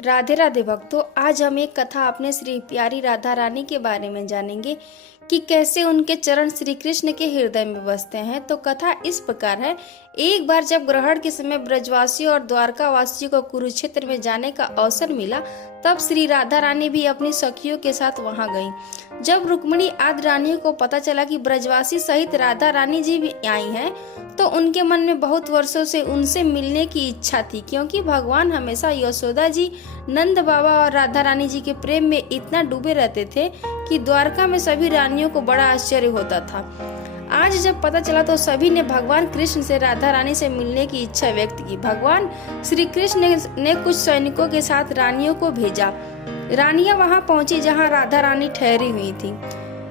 राधे राधे भक्तों, आज हम एक कथा अपने श्री प्यारी राधा रानी के बारे में जानेंगे कि कैसे उनके चरण श्री कृष्ण के हृदय में बसते हैं। तो कथा इस प्रकार है। एक बार जब ग्रहण के समय ब्रजवासियों और द्वारका वासियों को कुरुक्षेत्र में जाने का अवसर मिला, तब श्री राधा रानी भी अपनी सखियों के साथ वहां गईं। जब रुक्मिणी आदि रानियों को पता चला कि ब्रजवासी सहित राधा रानी जी भी आई हैं, तो उनके मन में बहुत वर्षों से उनसे मिलने की इच्छा थी, क्योंकि भगवान हमेशा यशोदा जी, नंद बाबा और राधा रानी जी के प्रेम में इतना डूबे रहते थे कि द्वारका में सभी रानियों को बड़ा आश्चर्य होता था। आज जब पता चला तो सभी ने भगवान कृष्ण से राधा रानी से मिलने की इच्छा व्यक्त की। भगवान श्री कृष्ण ने कुछ सैनिकों के साथ रानियों को भेजा। रानियां वहां पहुंची जहां राधा रानी ठहरी हुई थी।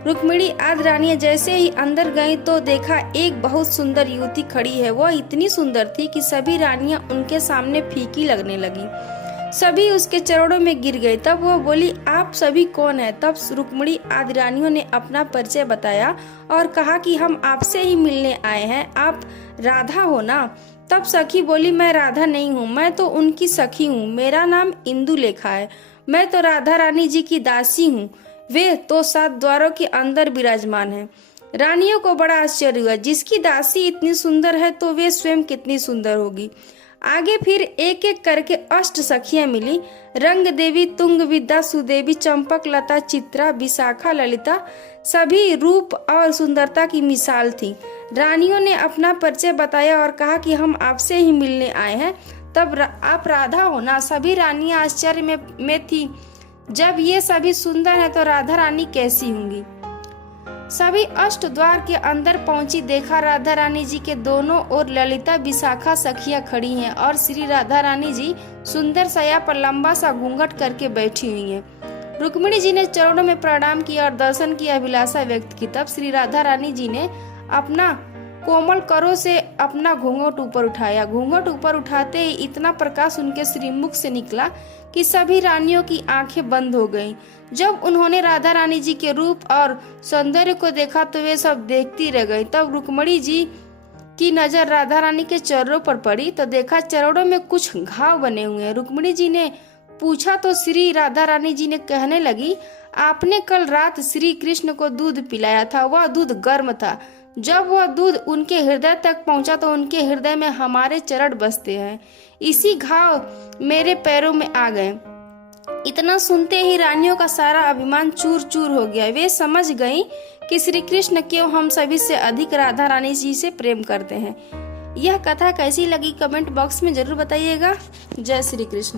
रुक्मिणी आदि रानियां जैसे ही अंदर गईं तो देखा एक बहुत सुंदर युवती खड़ी है। वह इतनी सुंदर थी कि सभी रानियां उनके सामने फीकी लगने लगी। सभी उसके चरणों में गिर गए। तब वह बोली, आप सभी कौन हैं? तब रुक्मिणी आदि रानियों ने अपना परिचय बताया और कहा कि हम आपसे ही मिलने आए हैं। आप राधा हो ना? तब सखी बोली, मैं राधा नहीं हूँ, मैं तो उनकी सखी हूँ। मेरा नाम इंदुलेखा है। मैं तो राधा रानी जी की दासी हूँ। वे तो 7 द्वारों के अंदर विराजमान हैं। रानियों को बड़ा आश्चर्य हुआ। जिसकी दासी इतनी सुंदर है तो वे स्वयं कितनी सुंदर होगी। आगे फिर एक एक करके 8 सखियां मिली। रंग देवी, तुंग विद्या, सुदेवी, चंपक, लता, चित्रा, विशाखा, ललिता सभी रूप और सुंदरता की मिसाल थी। रानियों ने अपना परिचय बताया और कहा कि हम आपसे ही मिलने आए हैं। तब आप राधा हो ना? सभी रानियां आश्चर्य में थी। जब ये सभी सुंदर है तो राधा रानी कैसी होंगी? सभी 8 द्वार के अंदर पहुंची। देखा राधा रानी जी के दोनों ओर ललिता, विशाखा सखियां खड़ी हैं और श्री राधा रानी जी सुंदर सया पर लंबा सा घूंघट करके बैठी हुई हैं। रुक्मिणी जी ने चरणों में प्रणाम किया और दर्शन की अभिलाषा व्यक्त की। तब श्री राधा रानी जी ने अपना कोमल करों से अपना घूंघट ऊपर उठाया। घूंघट ऊपर उठाते ही इतना प्रकाश उनके श्रीमुख से निकला कि सभी रानियों की आंखें बंद हो गईं। जब उन्होंने राधा रानी जी के रूप और सौंदर्य को देखा तो वे सब देखती रह गईं। तब रुक्मिणी जी की नजर राधा रानी के चरणों पर पड़ी तो देखा चरणों में कुछ घाव बने हुए हैं। रुक्मिणी जी ने पूछा तो श्री राधा रानी जी ने कहने लगी, आपने कल रात श्री कृष्ण को दूध पिलाया था। वह दूध गर्म था। जब वह दूध उनके हृदय तक पहुंचा तो उनके हृदय में हमारे चरण बसते हैं। इसी घाव मेरे पैरों में आ गए। इतना सुनते ही रानियों का सारा अभिमान चूर चूर हो गया। वे समझ गईं कि श्री कृष्ण क्यों हम सभी से अधिक राधा रानी जी से प्रेम करते हैं। यह कथा कैसी लगी कमेंट बॉक्स में जरूर बताइएगा। जय श्री कृष्ण।